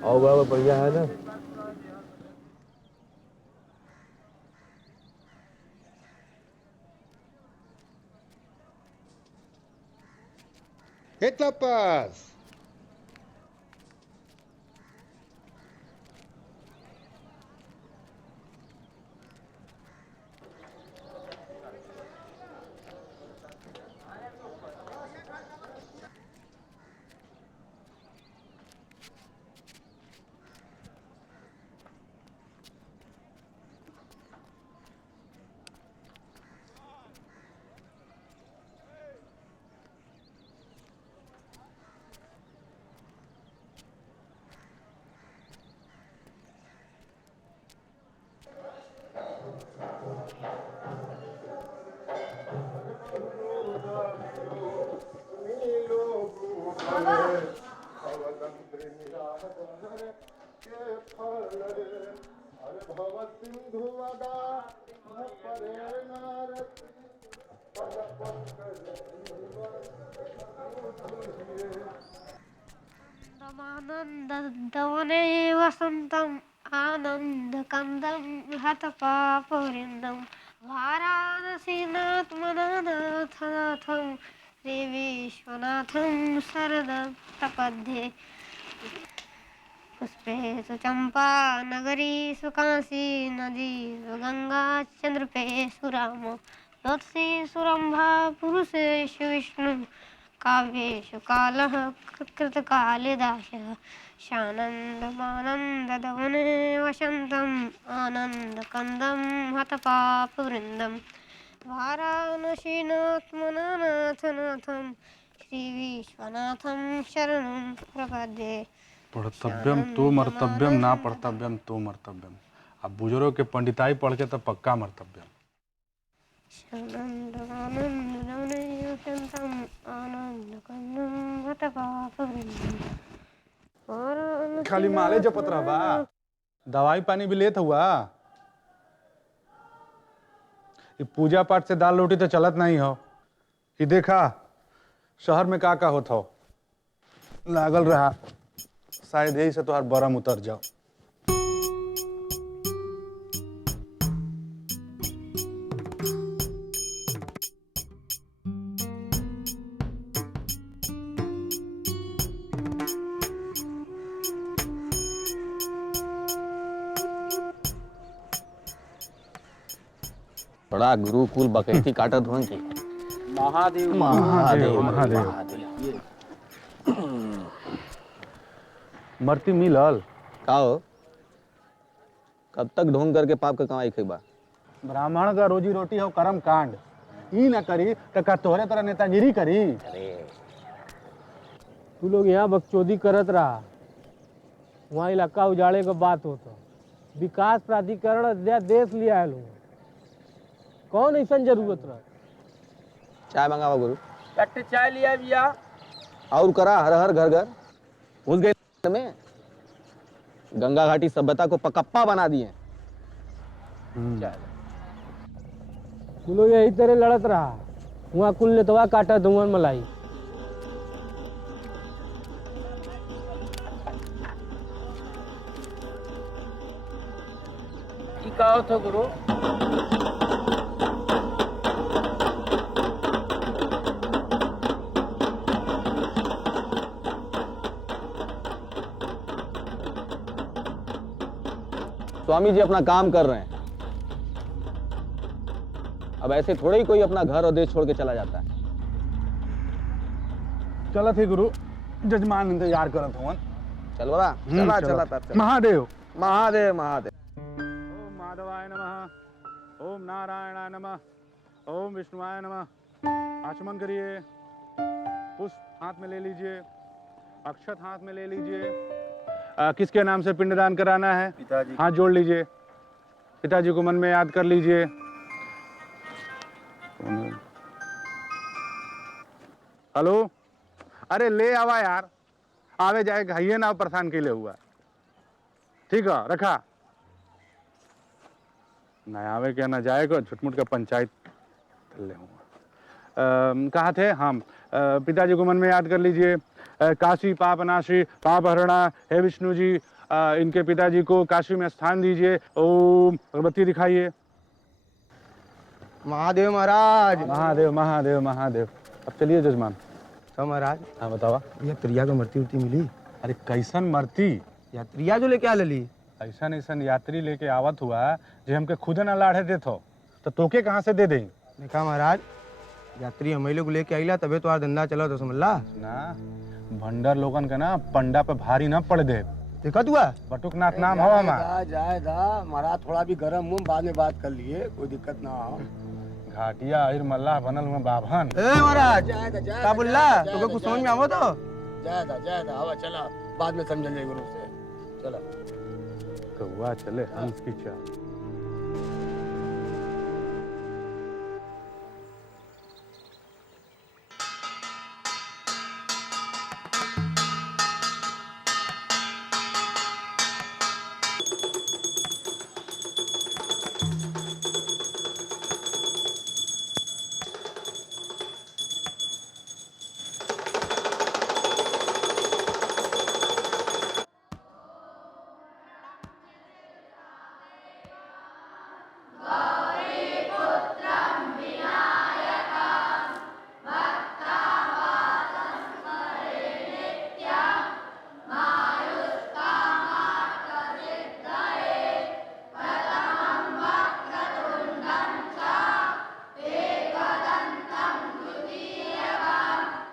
आओ बाबा, बढ़िया है ना। ¿Qué tapas? आनन्दवने वसन्तम् आनन्दकन्दं हतपापवृन्दं वाराणसीनाथ मदननाथनाथं श्री विश्वनाथं शरणं प्रपद्ये। पुष्पेषु चंपा नगरी सुकाशी नदी गंगा चंद्रपेषु राम ज्योतिषी सुरंभा पुरुषेषु विष्णु काव्येषु कालः कृतकालिदासः शानन्दमानन्दवने वसन्तम् आनन्दकन्दं हतपापवृन्दं वाराणसीनाथ मननाथनाथं श्रीविश्वनाथं शरणं प्रपद्ये। पढ़तव्यम तो मर्तव्यम, ना पढ़तव्यम तो मर्तव्यम। अब बुजुर्गों के पंडिताई पढ़ के तो पक्का मर्तव्यम। खाली माले जपत रहबा, दवाई पानी भी लेत हुआ। ये पूजा पाठ से दाल रोटी तो चलत नहीं हो। कि देखा शहर में का होत हो, लागल रहा शायद यही से तोहार बरम उतर जाओ। बड़ा गुरुकुल बकैती काटत हुआ की। महादेव महादेव महादेव। मरती मिलल का हो? कब तक ढोंग करके पाप का कमाई खेबा? ब्राह्मण का रोजी रोटी हो कर्म कांड। ई न करी तो का तोहरे तरह नेतागिरी करी। तू लोग यहाँ बकचोदी करत रहा, वहाँ इलाका उजाड़े का बात होता। विकास प्राधिकरण अध्यादेश लिया है लोग, कौन ऐसा जरूरत रहा? चाय मंगावा गुरु। कट्टे चाय लिया भैया। और करा हर हर घर घर घुस गए में गंगा घाटी सभ्यता को पकप्पा बना दिए। तू लोग यही तरह लड़त रहा, वहाँ कुल नेतवा काटा धुआं मलाई। कहो तो गुरु। स्वामी जी अपना काम कर रहे हैं। अब ऐसे थोड़े ही कोई अपना घर और देश छोड़ के चला जाता है। चला थे गुरु, जजमान इंतजार करत हुआ। चल बड़ा चला चला तब चल। महादेव महादेव महादेव। ओम माधवाय नमः, ओम नारायणाय नमः, ओम विष्णुवाय नमः। आचमन करिए, पुष्प हाथ में ले लीजिए, अक्षत हाथ में ले लीजिए। किसके नाम से पिंडदान कराना है? पिताजी। हाथ जोड़ लीजिए, पिताजी को मन में याद कर लीजिए। हेलो, अरे ले आवा यार, आवे जाए घाइए ना परेशान के लिए हुआ। ठीक है रखा, ना आवे क्या ना जाएगा, छुटमुट का पंचायत कर ले हुआ। कहा थे हम, पिताजी को मन में याद कर लीजिए। काशी पापनाशी पापहरणा, हे विष्णु जी इनके पिताजी को काशी में स्थान दीजिए। ओम, अगरबत्ती दिखाइए। महादेव महाराज। महादेव महादेव महादेव। अब चलिए जजमान। तो महाराज, हाँ बतावा। ये प्रिया को मरती उरती मिली? अरे कैसन मरती? यात्रिया जो लेके आ लली। ऐसा ऐसा यात्री लेके आवत हुआ जे हमके खुद न लाढ़े देथो तो तोके कहाँ से दे दें? देखा महाराज, यात्री हम लोग लेके आइला तबे तो धंधा चला तो समझला ना। भंडर लोगन के ना पंडा पे भारी न पड़ दे। देखा तू बटुकनाथ नाम हवा हमारा। जाए दा महाराज, थोड़ा भी गरम मुंह, बाद में बात कर लिए, कोई दिक्कत ना हो। घाटिया अहिर मल्लाह बनल हुआ बाभन। ए महाराज, जाए दा का बोलला? तो कुछ समझ में आवो तो? जाए दा हवा चला, बाद में समझ जाए गुरु से। चला कौआ चले हंस की चाल।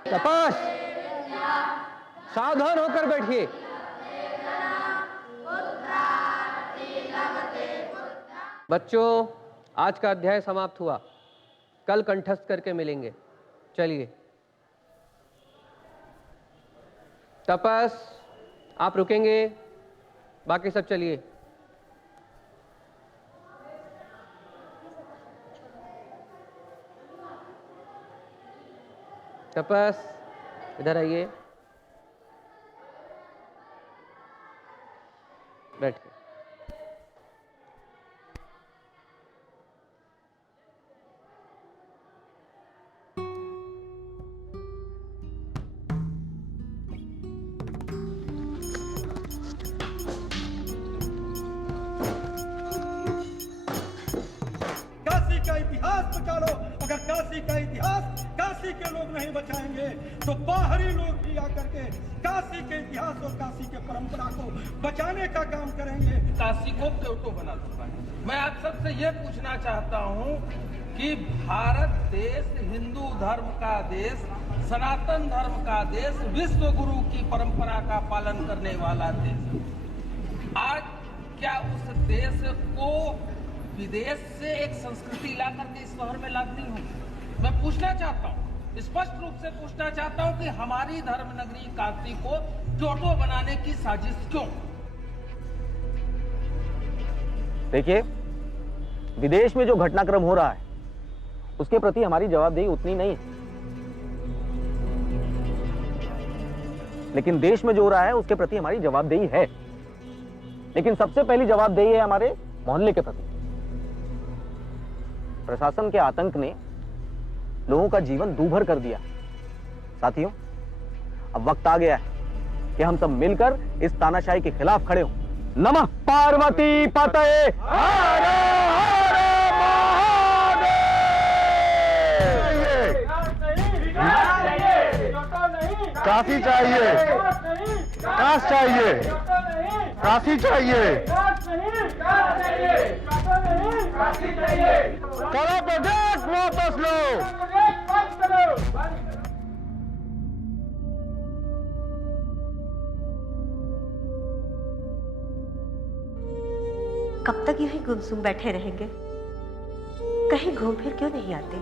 तपस, सावधान होकर बैठिए। बच्चों, आज का अध्याय समाप्त हुआ। कल कंठस्थ करके मिलेंगे। चलिए। तपस, आप रुकेंगे, बाकी सब चलिए। तपस, इधर आइए, बैठिए। काशी का इतिहास बचा लो। अगर काशी का इतिहास काशी के लोग नहीं बचाएंगे तो बाहरी लोग भी आकर के काशी के इतिहास और काशी के परंपरा को बचाने का काम करेंगे। काशी को क्योटो बना चुका है। मैं आप सबसे ये पूछना चाहता हूँ कि भारत देश हिंदू धर्म का देश, सनातन धर्म का देश, विश्व गुरु की परंपरा का पालन करने वाला देश, आज क्या उस देश को विदेश से एक संस्कृति ला करके इस शहर में लादनी होगी? मैं पूछना चाहता हूँ, स्पष्ट रूप से पूछना चाहता हूँ कि हमारी धर्म नगरी काशी को क्योटो बनाने की साजिश क्यों? देखिए, विदेश में जो घटनाक्रम हो रहा है उसके प्रति हमारी जवाबदेही उतनी नहीं है, लेकिन देश में जो हो रहा है उसके प्रति हमारी जवाबदेही है। लेकिन सबसे पहली जवाबदेही है हमारे मोहल्ले के प्रति। प्रशासन के आतंक ने लोगों का जीवन दूभर कर दिया। साथियों, अब वक्त आ गया है कि हम सब मिलकर इस तानाशाही के खिलाफ खड़े हों। नमः पार्वती पतये हर हर महादेव। काशी चाहिए, काश चाहिए, काशी चाहिए, करो प्रोजेक्ट वापस लो। कब तक यूं ही गुमसुम बैठे रहेंगे? कहीं घूम फिर क्यों नहीं आते?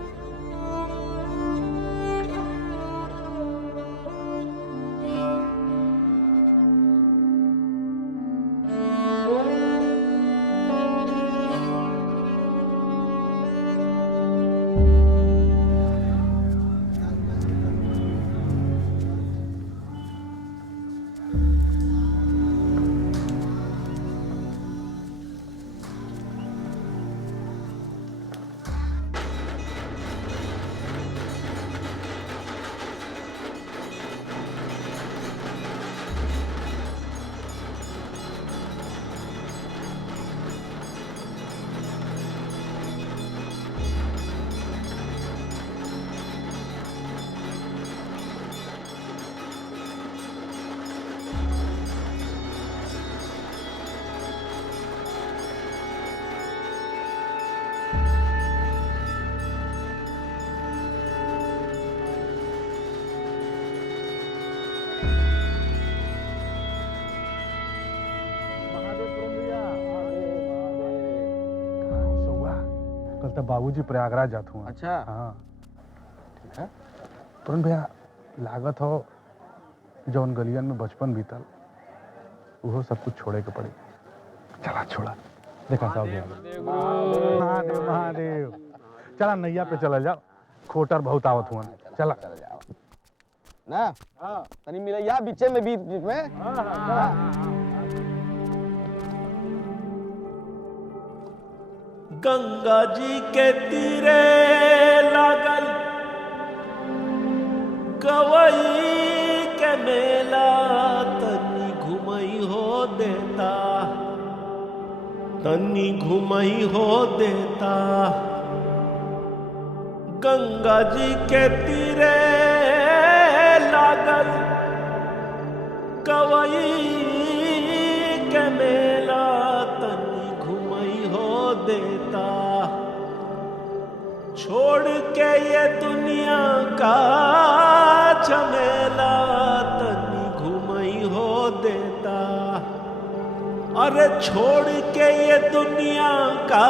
बाबूजी प्रयागराज जात हुआ। अच्छा। हाँ ठीक है। तुरंत भैया लागत हो जौन गलियन में बचपन बीतल वो सब कुछ छोड़े के पड़ी। चला छोड़ा देखा साहब महादेव महादेव। चला नैया पे चला जाओ, खोटर बहुत आवत हुआ। चला ना तनी मिलैया बीचे में बीच बीच में। गंगा जी के तीरे लागल गवई के मेला, तनी घुमई हो देता, तनी घुमई हो देता। गंगा जी के तीरे लागल गवई के मेला, तनी घुमई हो देता। छोड़ के ये दुनिया का झमेला, तनी घुमई हो देता। अरे छोड़ के ये दुनिया का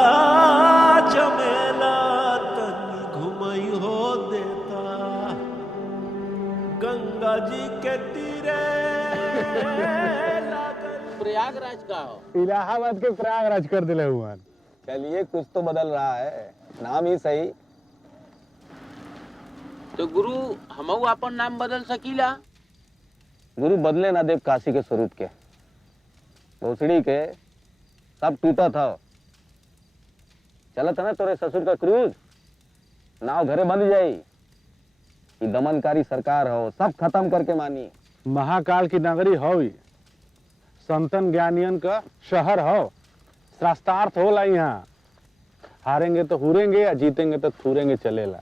झमेला, तनी घुमई हो देता। गंगा जी के तीरे प्रयागराज का हो, इलाहाबाद के प्रयागराज कर दिले हुआ। चलिए कुछ तो बदल रहा है, नाम ही सही। तो गुरु हमहू अपन नाम बदल सकीला? गुरु बदले ना देव काशी के स्वरूप के, भोसड़ी के सब टूटा था। चलत है ना तोरे ससुर का क्रूज, नाव घरे बंद जाई। ये दमनकारी सरकार हो, सब खत्म करके मानी। महाकाल की नगरी हो, संतन ज्ञानियन का शहर हो, शास्त्रार्थ होला यहाँ। हारेंगे तो हुरेंगे या जीतेंगे तो थूरेंगे चलेला।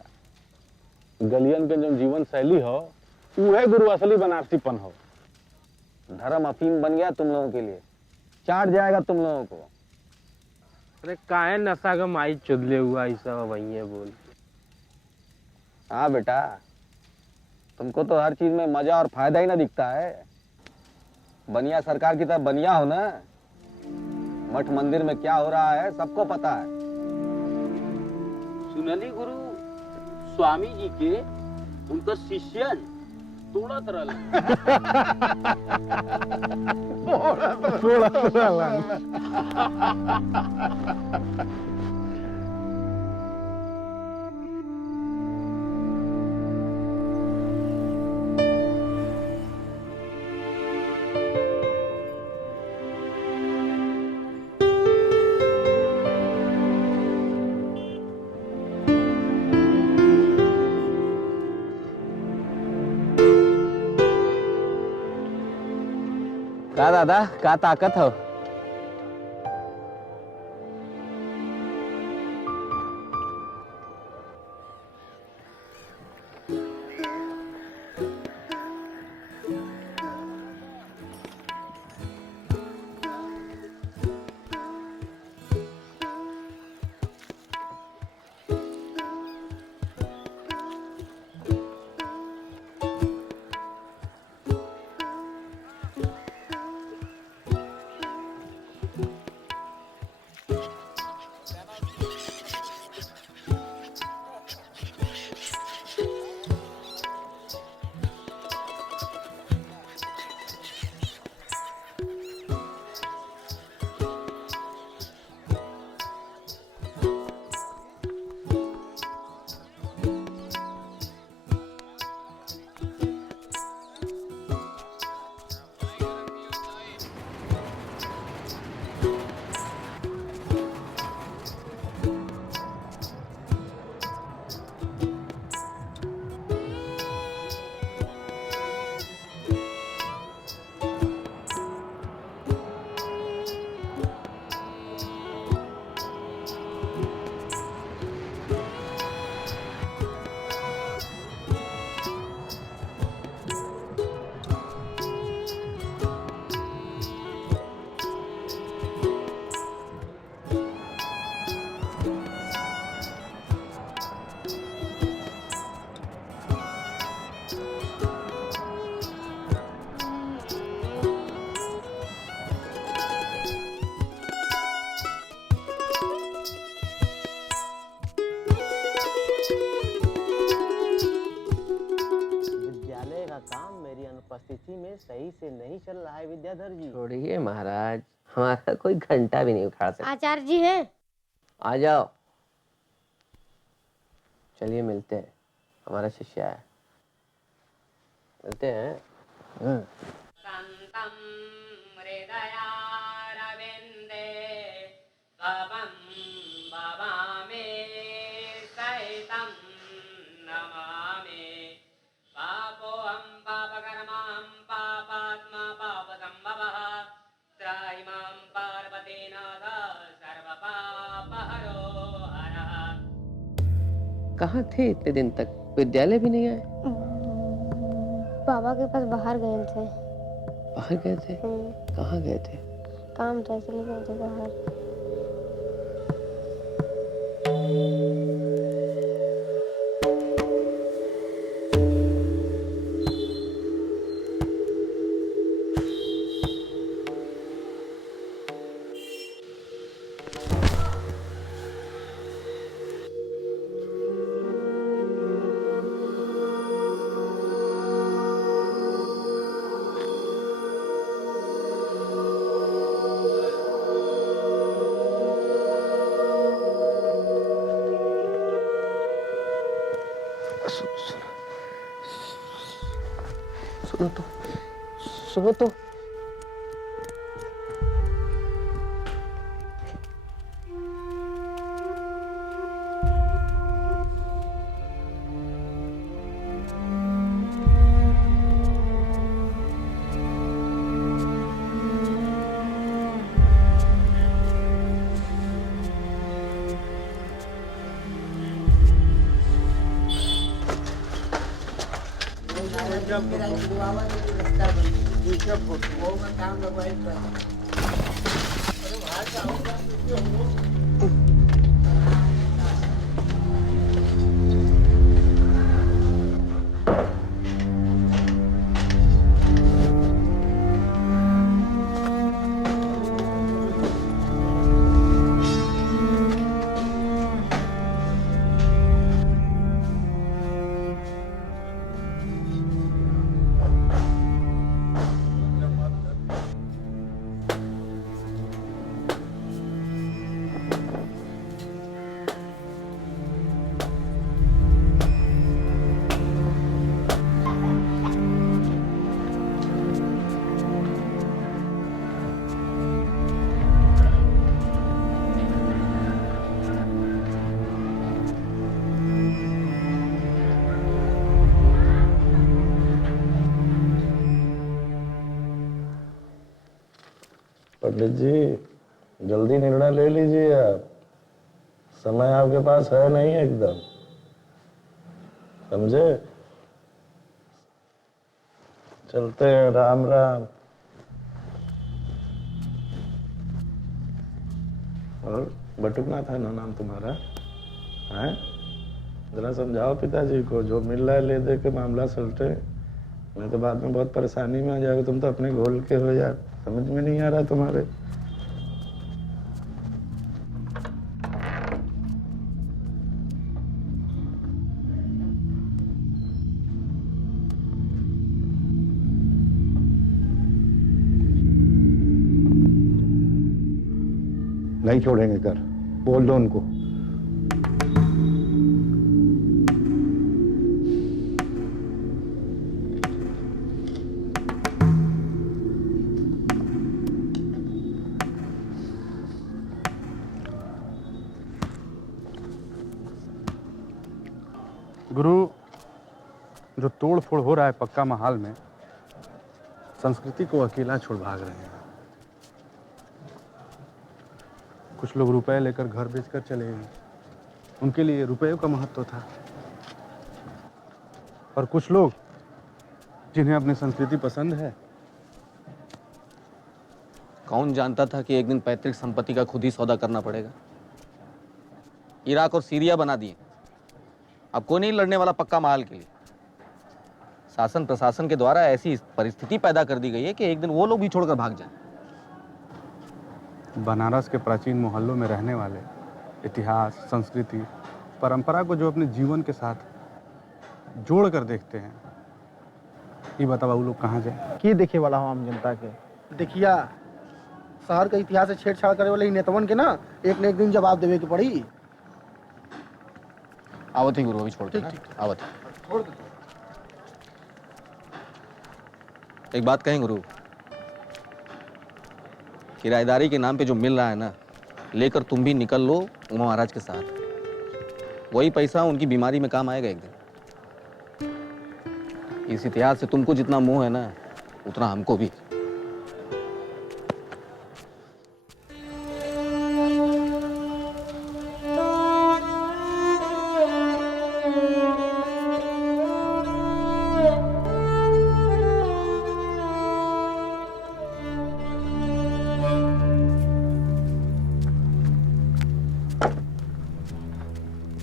गलियन के जो जीवन शैली हो वह गुरु असली बनारसीपन हो। धर्म अफीम बन गया तुम लोगों के लिए, चाट जाएगा तुम लोगों को। अरे काहे नशा का माई चुदले हुआ ऐसा वही है बोल। हाँ बेटा, तुमको तो हर चीज में मजा और फायदा ही ना दिखता है। बनिया सरकार की तरफ बनिया हो ना। मठ मंदिर में क्या हो रहा है सबको पता है। सुनली गुरु स्वामी जी के उनका शिष्यन तोड़त रहल। का दादा का ताकत हो? उपस्थिति में सही से नहीं चल रहा है विद्याधर जी। छोड़िए महाराज, हमारा कोई घंटा भी नहीं उखाड़ सकता। आचार्य जी हैं? आ जाओ, चलिए मिलते हैं, हमारा शिष्य है, मिलते हैं। संतम हृदयारविंदे तवं भवामि सहितं नमामि। पापोऽहं पापकर्माहं पापात्मा पापसम्भवः। त्राहि मां पार्वतीनाथ सर्वपापहरो हरः। कहाँ थे इतने दिन तक? विद्यालय भी नहीं आए? बाबा के पास बाहर गए थे। बाहर गए थे? कहाँ गए थे? काम था इसलिए गए थे बाहर। सुनो तो। मेरा जुड़वावा तो रास्ता बन दूसरा फोटो वो मैं काम लगवाई था। अरे बाहर जाऊंगा तो पंडित जी, जल्दी निर्णय ले लीजिए आप, समय आपके पास है नहीं एकदम, समझे? चलते हैं, राम राम। और बटुकनाथ है ना नाम तुम्हारा? है? जरा समझाओ पिताजी को, जो मिल रहा है ले दे के मामला सलटे, नहीं तो बाद में बहुत परेशानी में आ जाएगा। तुम तो अपने घोल के हो यार, समझ में नहीं आ रहा तुम्हारे। नहीं छोड़ेंगे घर, बोल दो उनको। गुरु, जो तोड़ फोड़ हो रहा है पक्का महाल में, संस्कृति को अकेला छोड़ भाग रहे हैं। कुछ लोग रुपए लेकर घर बेचकर चले गए, उनके लिए रुपयों का महत्व था। और कुछ लोग जिन्हें अपनी संस्कृति पसंद है। कौन जानता था कि एक दिन पैतृक संपत्ति का खुद ही सौदा करना पड़ेगा। इराक और सीरिया बना दिए, अब कोई नहीं लड़ने वाला पक्का महल के लिए। शासन प्रशासन के द्वारा ऐसी परिस्थिति पैदा कर दी गई है कि एक दिन वो लोग भी छोड़कर भाग जाएं। बनारस के प्राचीन मोहल्लों में रहने वाले इतिहास, संस्कृति, परंपरा को जो अपने जीवन के साथ जोड़ कर देखते हैं, ये बतावा वो लोग कहाँ जाए? के देखे वाला हो आम जनता के? देखिया शहर के इतिहास से छेड़छाड़ करे वाले नेतवन के ना एक न एक दिन जवाब देवे के पड़ी। आवत ही गुरु अभी छोड़ के ना, आवत ही। छोड़ दे। एक बात कहें गुरु, किराएदारी के नाम पे जो मिल रहा है ना, लेकर तुम भी निकल लो उमा महाराज के साथ। वही पैसा उनकी बीमारी में काम आएगा एक दिन। इस इतिहास से तुमको जितना मोह है ना, उतना हमको भी।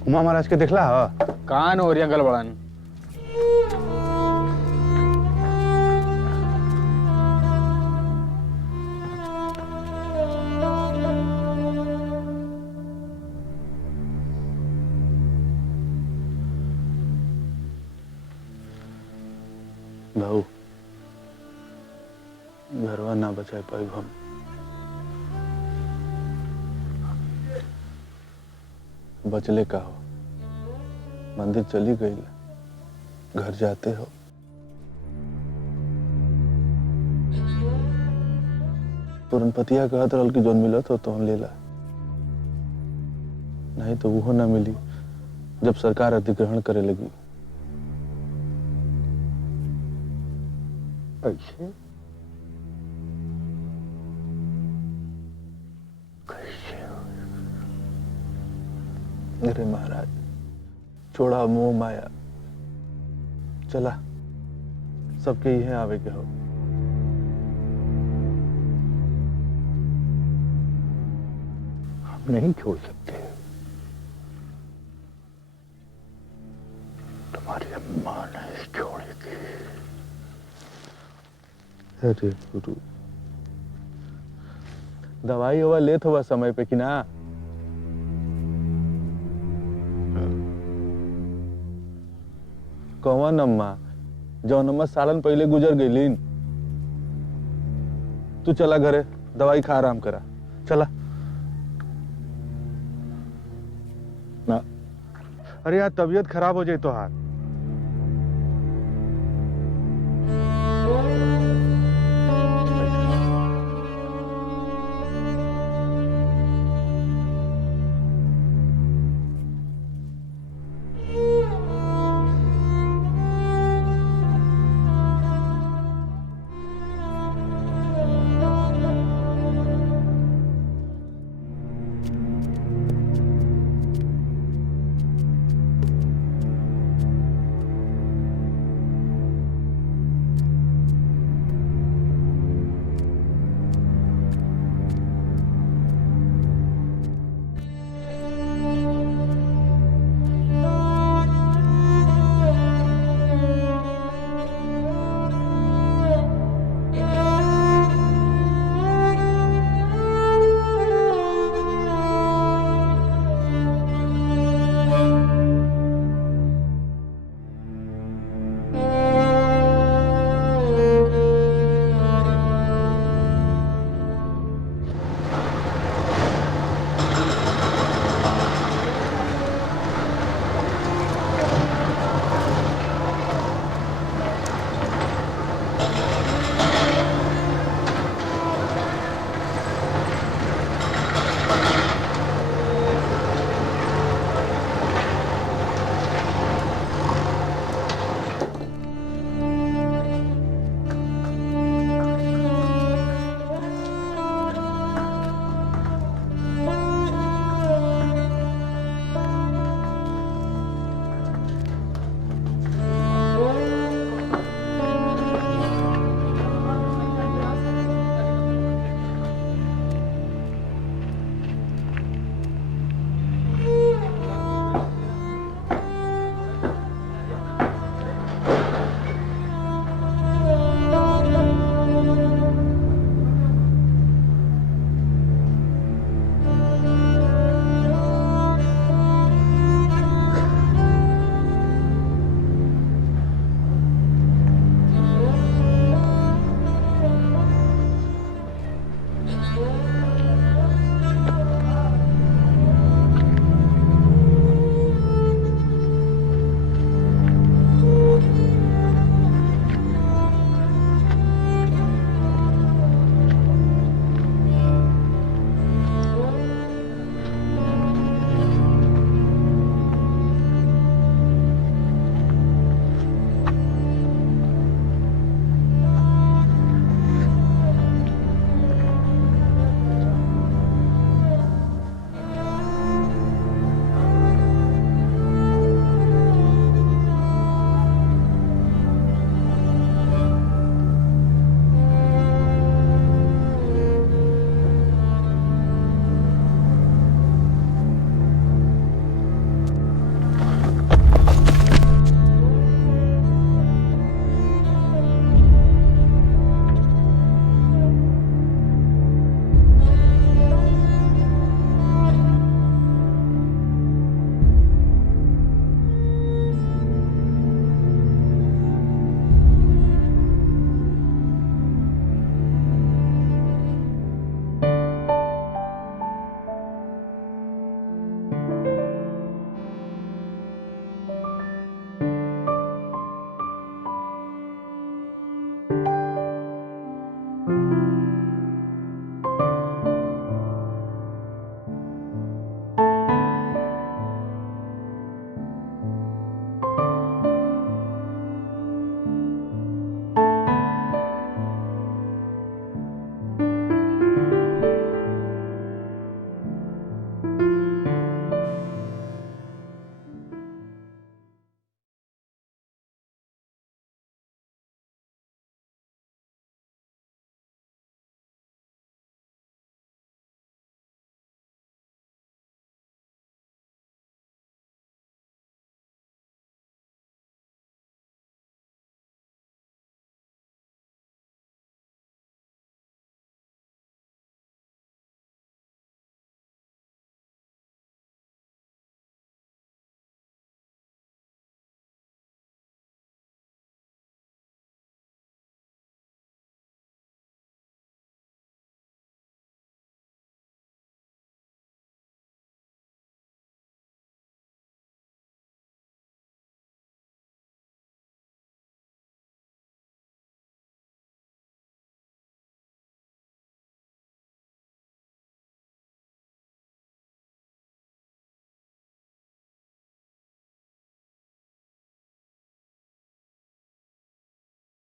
उमा महाराज के देखला हा? कान और गलबड़न। भाऊ घरवा ना बचा पाए हम। बचले का हो, मंदिर चली गई, घर जाते हो। पुरनपतिया कहत रहल कि जोन मिलत हो तो हम लेला, नहीं तो वो ना मिली जब सरकार अधिग्रहण करे लगी। ऐसे अरे महाराज छोड़ा मोह माया, चला सबके यही आवे के हो। हम नहीं छोड़ सकते। तुम्हारी अम्मा नहीं छोड़ेगी। अरे गुरु, दवाई हवा लेत हुआ समय पे कि ना? कौन अम्मा? जौन अम्मा सालन पहले गुजर गईलीन। तू चला घरे, दवाई खा आराम करा, चला। ना, अरे यार तबीयत खराब हो जाए तो हाथ